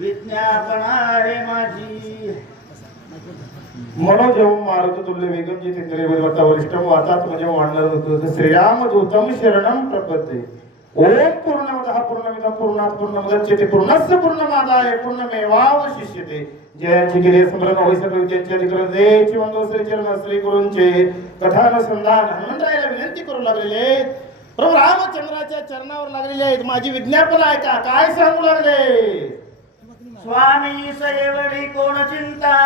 विज्ञापना आहे माझी मनोजव मारुत तुल्य वेगम जितेंद्रिय बलवत्ता वरिष्ठम वाचात म्हणजे वाढणार होतं श्रीराम दूतम शरणम प्रपद्ये. ओम पूर्णमदः पूर्णमिदं पूर्णात् पूर्णमुदच्यते पूर्णस्य पूर्णमादाय पूर्णमेवावशिष्यते. जयाची गिरे स्मरण होई सर्व त्यांचे अधिकरण देची वंदो श्री चरण श्री गुरूंचे. कथानुसंधान हनुमंतरायला विनंती करू लागलेले. प्रभू रामचंद्राच्या चरणावर लागलेले आहेत. माझी विज्ञापन आहे का? काय सांगू लागले? स्वामी सएवडी कोण चिंता?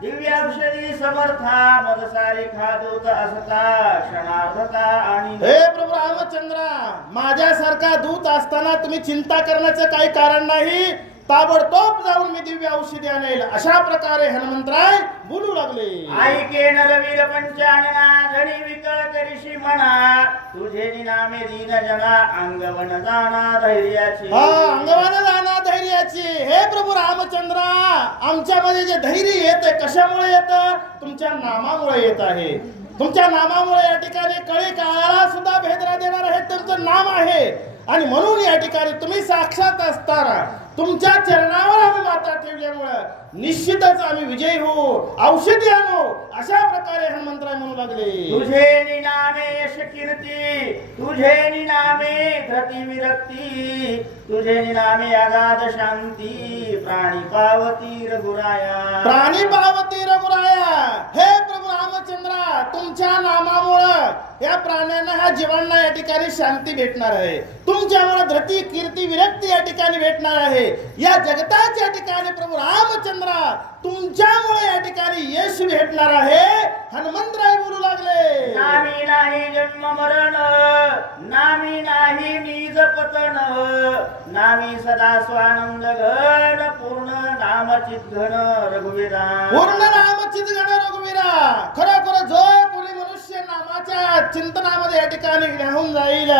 दिव्याक्षरी समर्था मदसारी खादूत असता क्षणार्धता आणि हे प्रभू रामचंद्रा माझ्यासारखा दूत असताना तुम्ही चिंता करण्याचं काही कारण नाही. ताबडतोब जाऊन मी दिव्य औषधी आणेल. अशा प्रकारे हनुमंतराय बोलू लागले. ऐके नरवीर पंचानना धनी विकळ करीशी म्हणा तुझे निनामे दीन जना अंगवन जाणा धैर्याची. हा अंगवान जाणा हे प्रभू रामचंद्रा आमच्यामध्ये जे धैर्य येते कशामुळे येत? तुमच्या नामामुळे येत आहे. तुमच्या नामामुळे या ठिकाणी कळी काळाला सुद्धा भेदरा देणार आहे तुमचं नाम आहे. आणि म्हणून या ठिकाणी तुम्ही साक्षात असताना तुमच्या चरणावर आम्ही माता ठेवल्यामुळं निश्चितच आम्ही विजयी होऊ औषधी आणू अशा प्रकारे हनुमंतराय म्हणू लागले. तुझे कीर्ती तुझे निनामे धृती विरक्ती तुझे निनामे अगाध शांती प्राणी पावती रघुराया. प्राणी पावती रघुराया. हे प्रभू रामचंद्रा तुमच्या नामामुळं या प्राण्यांना ह्या जीवांना या ठिकाणी शांती भेटणार आहे. तुमच्यामुळे धृती कीर्ती विरक्ती या ठिकाणी भेटणार आहे. या जगताच्या ठिकाणी प्रभू रामचंद्रा तुमच्यामुळे या ठिकाणी यश भेटणार आहे. हनुमंतराय बोलू लागले. जन्म मरण नामी नाही निज पतन नामी सदा स्वानंद घन पूर्ण नाम घन रघुवीरा पूर्ण नामचित गण रघुवीरा खरोखर जो कोणी मनुष्य नामाच्या चिंतनामध्ये या ठिकाणी राहून जाईल.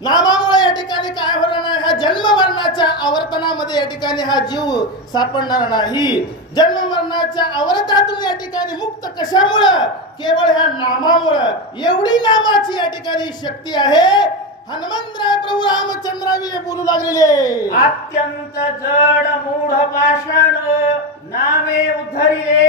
नामामुळे ठिकाणी काय होणार नाही हा जन्म मरणाच्या आवर्तनामध्ये या ठिकाणी हा जीव सापडणार नाही. जन्म मरणाच्या आवर्तातून या ठिकाणी मुक्त कशामुळं? केवळ ह्या नामामुळं. एवढी नामाची या ठिकाणी शक्ती आहे. हनुमंतराय प्रभू रामचंद्रावी बोलू लागलेले अत्यंत जड मूढ पाषाण नामे उद्धरिले.